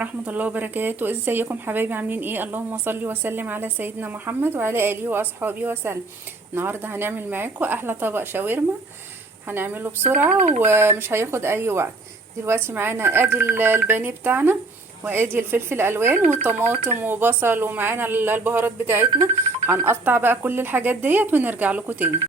ورحمة الله وبركاته. ازيكم حبايبي؟ عاملين ايه؟ اللهم صل وسلم على سيدنا محمد وعلى اله واصحابه وسلم. النهارده هنعمل معاكم احلى طبق شاورما. هنعمله بسرعة ومش هياخد اي وقت. دلوقتي معانا ادي البانيه بتاعنا، وادي الفلفل الالوان وطماطم وبصل، ومعانا البهارات بتاعتنا. هنقطع بقى كل الحاجات ديت ونرجع لكم تاني.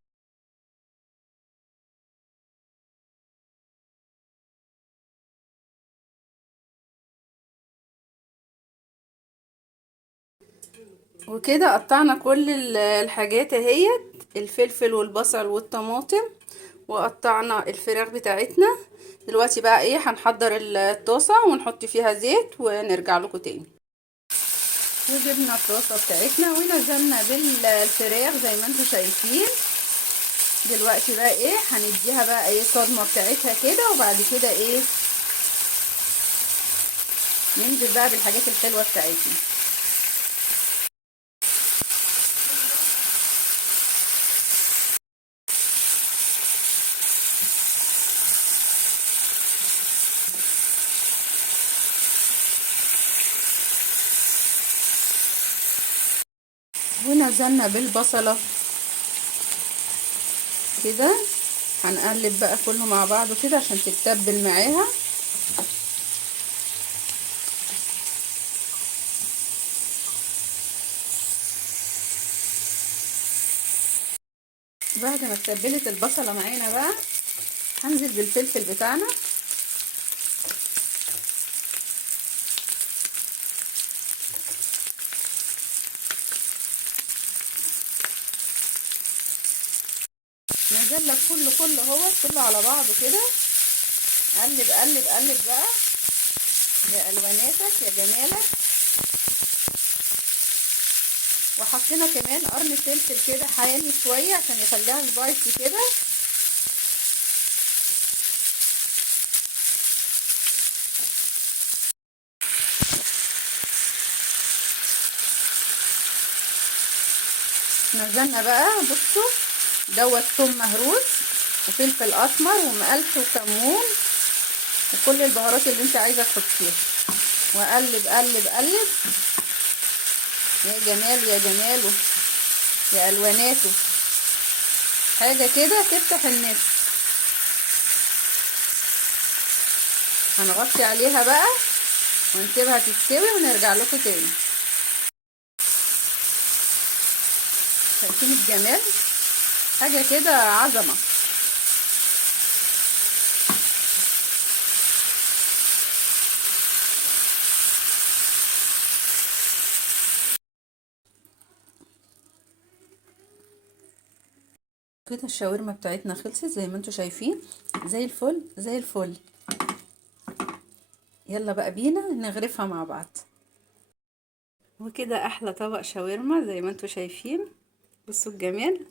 وكده قطعنا كل الحاجات اهيت، الفلفل والبصل والطماطم، وقطعنا الفراخ بتاعتنا. دلوقتي بقى ايه، هنحضر الطاسة ونحط فيها زيت ونرجع لكم تاني. وجبنا الطاسة بتاعتنا ونزلنا بالفراخ زي ما انتم شايفين. دلوقتي بقى ايه، هنديها بقى ايه الصدمة بتاعتها كده، وبعد كده ايه ننزل بقى بالحاجات الحلوة بتاعتنا. ونزلنا بالبصلة كده، هنقلب بقى كله مع بعضه كده عشان تتبل معاها. بعد ما اتبلت البصلة معانا بقى هنزل بالفلفل بتاعنا، نزل لك كله اهو كله على بعضه كده. قلب قلب قلب بقى يا الواناتك يا جمالك. وحطينا كمان قرن فلفل كده حامي شويه عشان يخليها سبايسي كده. نزلنا بقى بصوا دوت ثوم مهروس وفلفل اسمر وملح وكمون وكل البهارات اللي انت عايزه تحطيها، وقلب قلب قلب يا جمال يا جماله يا الواناته، حاجه كده تفتح النفس. هنغطي عليها بقى ونسيبها تستوي ونرجع لكم تاني. شايفين الجمال؟ حاجه كده عظمه. كده الشاورما بتاعتنا خلصت زي ما انتم شايفين، زي الفل زي الفل. يلا بقى بينا نغرفها مع بعض. وكده احلى طبق شاورما زي ما انتم شايفين. بصوا الجمال.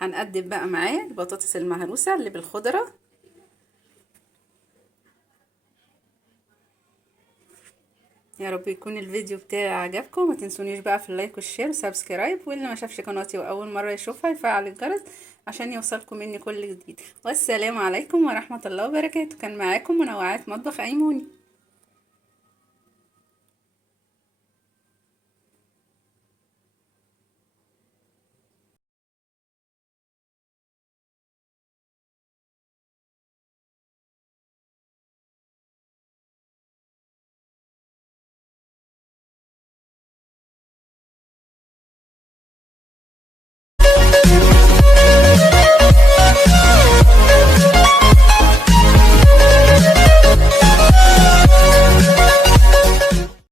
هنقدم بقى معاه البطاطس المهروسه اللي بالخضره. يا رب يكون الفيديو بتاعي عجبكم. ما تنسونيش بقى في اللايك والشير وسبسكرايب، واللي ما شافش قناتي واول مره يشوفها يفعل الجرس عشان يوصلكم مني كل جديد. والسلام عليكم ورحمه الله وبركاته. كان معاكم منوعات مطبخ ايموني.